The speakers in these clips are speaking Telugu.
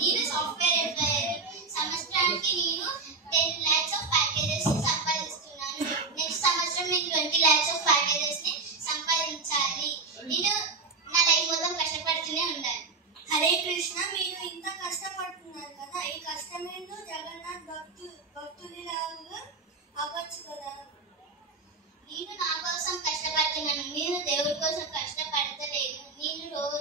నేను సాఫ్ట్వేర్ ఎంప్లాయర్. సంవత్సరానికి నేను 10 lakhs ఆఫ్ ప్యాకేజెస్ సంపాదిస్తున్నాను. నెక్స్ట్ సంవత్సరం నేను 20 lakhs ఆఫ్ ప్యాకేజెస్ ని సంపాదించాలి. నేను నా లైఫ్ మొత్తం కష్టపడుతూనే ఉండాలి. హరే కృష్ణ, మీరు ఇంత కష్టపడుతున్నారు కదా, ఈ కష్టమేందో జగన్నాథ్ భక్తుడిలాగా అవ్వచ్చు కదా. నేను నా కోసం కష్టపడుతున్నాను, నేను దేవుడి కోసం కష్టపడతలేదు. నేను రోజు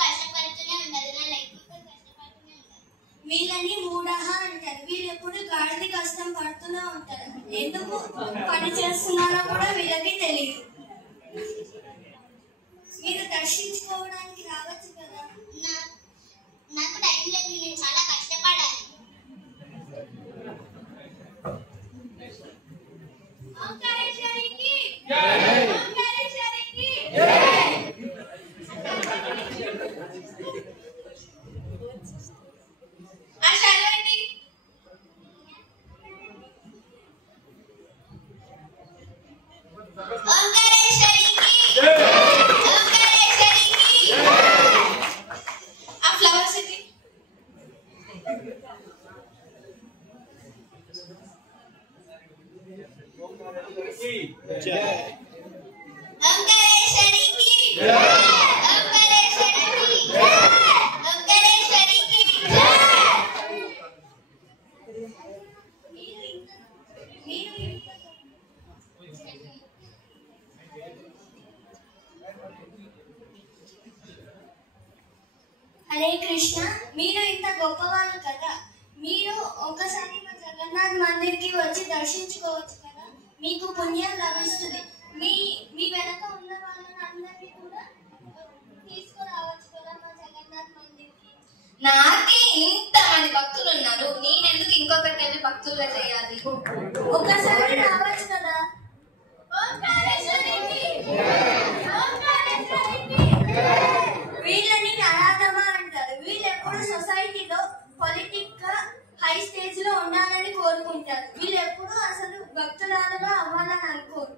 కష్టపడుతూనే ఉండాలి. నా లైఫ్ మొత్తం కష్టపడుతూనే ఉండాలి. వీళ్ళని మూఢహ అంటారు. వీళ్ళు ఎప్పుడు గాడిది కష్టం పడుతూనే ఉంటారు. ఎందుకు పని చేస్తున్నారో కూడా వీళ్ళకి తెలియదు. మీరు దర్శించుకోవడానికి రావచ్చు కదా. నాకు టైం లేదు, నేను చాలా కష్టపడాలి. హరే కృష్ణ, మీరు ఇంత గొప్పవాళ్ళు కదా, మీరు ఒకసారి మా జగన్నాథ్ మందిర్కి వచ్చి దర్శించుకోవచ్చు కదా, మీకు పుణ్యం లభిస్తుంది. మీ వెనక ఉన్న వాళ్ళని అందరినీ కూడా తీసుకురావచ్చు కదా మా జగన్నాథ్ మందిర్కి. నాకే ఇంతమంది భక్తులు ఉన్నారు, నేనెందుకు ఇంకొకరికి వెళ్ళి భక్తులుగా చేయాలి? ఒకసారి రావచ్చు కదా. వీళ్ళని నరాధమ అంటారు. వీళ్ళు ఎప్పుడు సొసైటీలో పొలిటిక్ గా హై స్టేజ్ లో ఉండాలని కోరుకుంటారు. వీళ్ళు ఎప్పుడు అసలు భక్తురాలుగా అవ్వాలని అనుకోరు.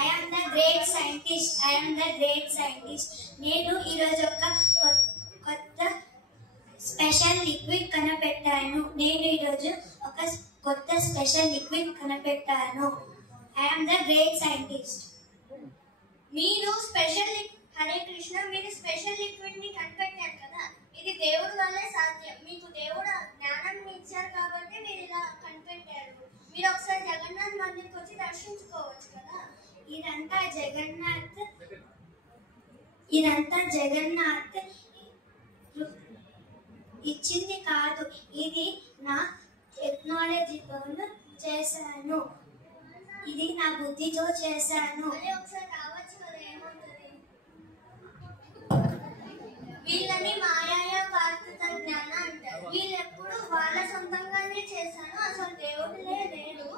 I am the great scientist. నేను ఈరోజు ఒక కొత్త స్పెషల్ లిక్విడ్ కనిపెట్టాను. I am the great scientist. మీరు హరే కృష్ణ, మీరు స్పెషల్ లిక్విడ్ ని కనిపెట్టారు కదా, ఇది దేవుడి వల్లే సాధ్యం. మీకు దేవుడు జ్ఞానం ఇచ్చారు కాబట్టి మీరు ఇలా కనిపెట్టారు. మీరు ఒకసారి జగన్నాథ్ మందిర్కి వచ్చి దర్శించుకోవచ్చు కదా. ఇదంతా జగన్నాథ్ ఇచ్చింది కాదు, ఇది నా టెక్నాలజీతో చేశాను, ఇది నా బుద్ధితో చేశాను. ఒకసారి రావచ్చు కదా, ఏమవుతుంది? వీళ్ళని మాయాయ పార్థిత జ్ఞాన అంటారు. వీళ్ళు ఎప్పుడు వాళ్ళ సొంతంగానే చేశాను, అసలు దేవుడులే లేడు.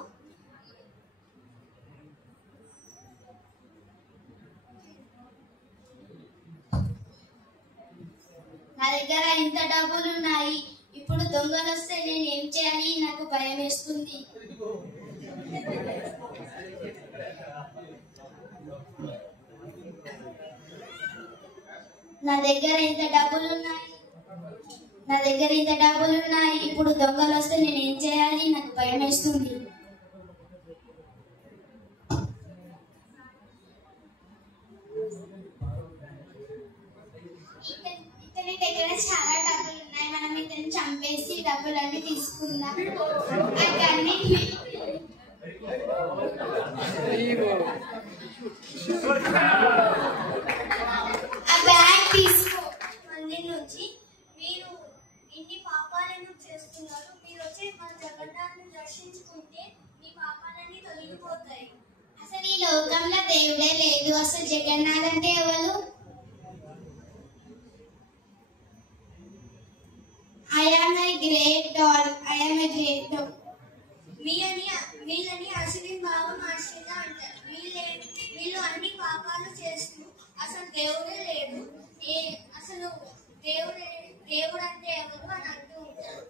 నా దగ్గర ఇంత డబ్బులు ఉన్నాయి, ఇప్పుడు దొంగలు వస్తే నేను ఏం చేయాలి? నాకు భయం వేస్తుంది. నా దగ్గర ఇంత డబ్బులు ఉన్నాయి, ఇప్పుడు దొంగలు వస్తే నేను ఏం చేయాలి? నాకు భయం వేస్తుంది. ఇతని దగ్గర చాలా డబ్బులు ఉన్నాయి, మనం ఇతన్ని చంపేసి డబ్బులన్నీ తీసుకుందాం. ఆ బ్యాగ్ తీసుకో. మందిర్ నుంచి మీరు ఇన్ని పాపాలను చేస్తున్నారు. మీరు వచ్చి మా జగన్నాథ్ని దర్శించుకుంటే మీ పాపాలన్నీ తొలగిపోతాయి. అసలు ఈ లోకంలో దేవుడే లేదు. అసలు జగన్నాథ్ అంటే ఎవరు? I am a great dog. వీళ్ళని అశ్విన్ భావం ఆశ్రిత అంటారు. వీళ్ళు అన్ని పాపాలు చేస్తూ అసలు దేవుడే లేదు, అసలు దేవుడు అంటే ఎవరు అని అంటూ ఉంటారు.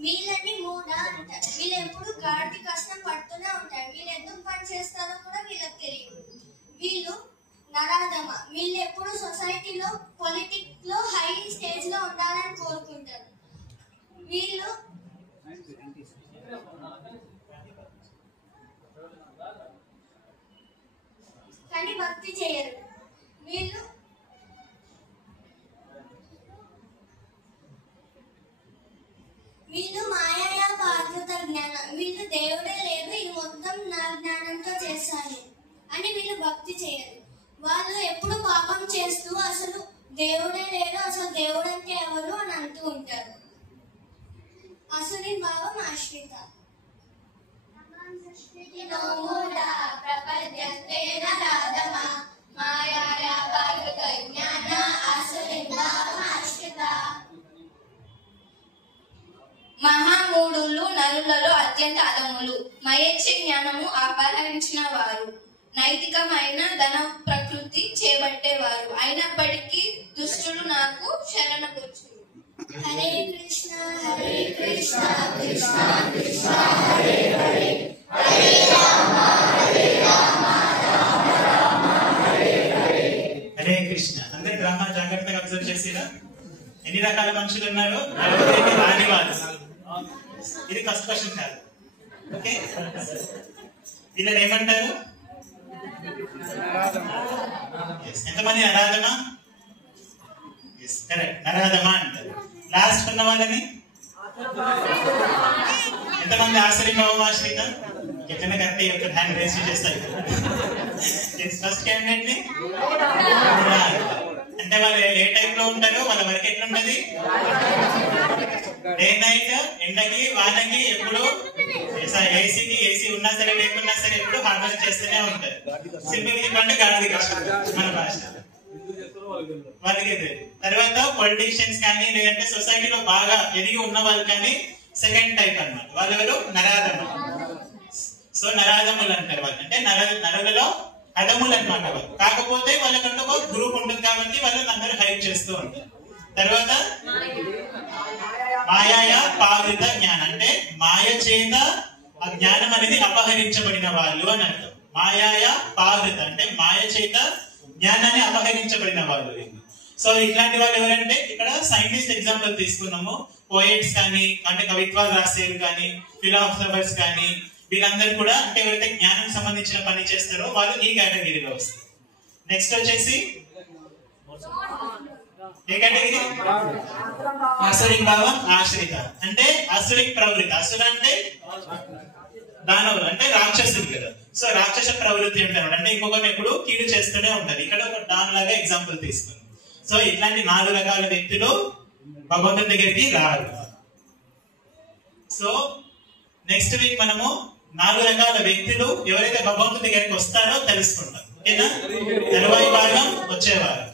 వీళ్ళని మూఢ అంటారు. వీళ్ళు ఎప్పుడు గాడికి కష్టం పడుతూనే ఉంటారు. వీళ్ళు ఎందుకు పని చేస్తారో కూడా వీళ్ళకి తెలియదు. వీళ్ళు నరాధమ. వీళ్ళు ఎప్పుడు సొసైటీలో పొలిటిక్స్ లో హై స్టేజ్ లో ఉండాలని కోరుకుంటారు. వీళ్ళు కానీ భక్తి చేయరు. వీళ్ళు మాయా పాత్రత జ్ఞానం. వీళ్ళు దేవుడే లేదు, ఇది మొత్తం నా జ్ఞానంతో చేశాను అని వీళ్ళు భక్తి చేయరు. వాళ్ళు ఎప్పుడు పాపం చేస్తూ అసలు దేవుడే లేడు, అసలు దేవుడు అంటే ఎవరు అని అంటూ ఉంటారు. అసుని భావం ఆశ్రిత. మహామూఢులు నరులలో అత్యంత అధములు, మయచ్చే జ్ఞానము అపహరించిన వారు, నైతికమైన ధన ప్రకృతి చేపట్టేవారు, అయినప్పటికీ దుష్టులు నాకు శరణపుచ్చురు. హరే కృష్ణ హరే కృష్ణ కృష్ణ కృష్ణ హరే హరే, హరే రామ హరే రామ రామ రామ హరే హరే. హరే కృష్ణ. అందరి డ్రామా జాగ్రత్తగా అబ్జర్వ్ చేసిరా? ఎన్ని రకాల మనుషులు ఉన్నారు? రాని వాళ్ళు. ఇది ఫస్ట్ క్వశ్చన్ కాదు. ఓకే, వీళ్ళని ఏమంటారు? ఎంతమంది నరాధమా? కరెక్ట్, నరాధమా అంటారు. లాస్ట్ ఉన్న వాళ్ళని ఎంతమంది ఆశ్రయం ఆశ్రిత? ఎట్లనే కరెక్ట్ ఒక హ్యాండ్ రేస్ చేస్తారు. ఫస్ట్ క్యాండిడేట్ ని అంటే వాళ్ళు ఏ టైప్ లో ఉంటారో వాళ్ళ వర్క్ ఎట్లుంటది? డే నైట్, ఎండకి వానకి ఎప్పుడు ఏసీకి ఏసీ ఉన్నా సరే లేకున్నా సరే ఎప్పుడు హార్డ్ వర్క్ చేస్తూనే ఉంటారు. సింపుల్ చెప్పంటే గాడిది కష్టం మన భాష వాళ్ళకి. తర్వాత పొలిటీషియన్స్ కానీ లేదంటే సొసైటీలో బాగా ఎదిగి ఉన్న వాళ్ళు కానీ సెకండ్ టైప్ అన్నమాట. వాళ్ళు ఎవరు? నరాధములు. సో నరాధములు అంటారు వాళ్ళు. అంటే నరులలో అధములు అనమాట వాళ్ళు. కాకపోతే వాళ్ళకంటూ ఒక గ్రూప్ ఉంటుంది కాబట్టి వాళ్ళని అందరూ హైప్ చేస్తూ ఉంటారు. తర్వాత మాయాయ పావిత జ్ఞానం, అంటే మాయ చేత ఆ జ్ఞానం అనేది అపహరించబడిన వాళ్ళు అని అర్థం. మాయాయ పావిత అంటే మాయ చేత జ్ఞానాన్ని అపహరించబడిన వాళ్ళు. సో ఇట్లాంటి వాళ్ళు ఎవరంటే ఇక్కడ సైంటిస్ట్ ఎగ్జాంపుల్ తీసుకున్నాము. పోయిట్స్ కానీ, అంటే కవిత్వాలు రాసేవి కానీ, ఫిలాసఫర్స్ కానీ, వీళ్ళందరూ కూడా అంటే ఎవరైతే జ్ఞానం సంబంధించిన పని చేస్తారో వాళ్ళు ఈ కేటగిరీలో వస్తారు. నెక్స్ట్ వచ్చేసి ఏ కేటగిరీ? అసురిక్ భావం ఆశ్రిత, అంటే అసురిక్ ప్రవృత్తి. అసుర అంటే దానవులు, అంటే రాక్షసులు కదా. సో రాక్షస ప్రవృత్తి అంటారు. అంటే ఇంకొకరిని ఎప్పుడు కీడు చేస్తూనే ఉంటది. ఇక్కడ ఒక డాన్ లాగా ఎగ్జాంపుల్ తీసుకుంది. సో ఇట్లాంటి 4 రకాల వ్యక్తులు భగవంతుడి దగ్గరికి రారు. సో నెక్స్ట్ వీక్ మనము 4 రకాల వ్యక్తులు ఎవరైతే భగవంతుడి దగ్గరికి వస్తారో తెలుసుకుంటాం. ఓకేనా? తరువాయి భాగం వచ్చేవారు.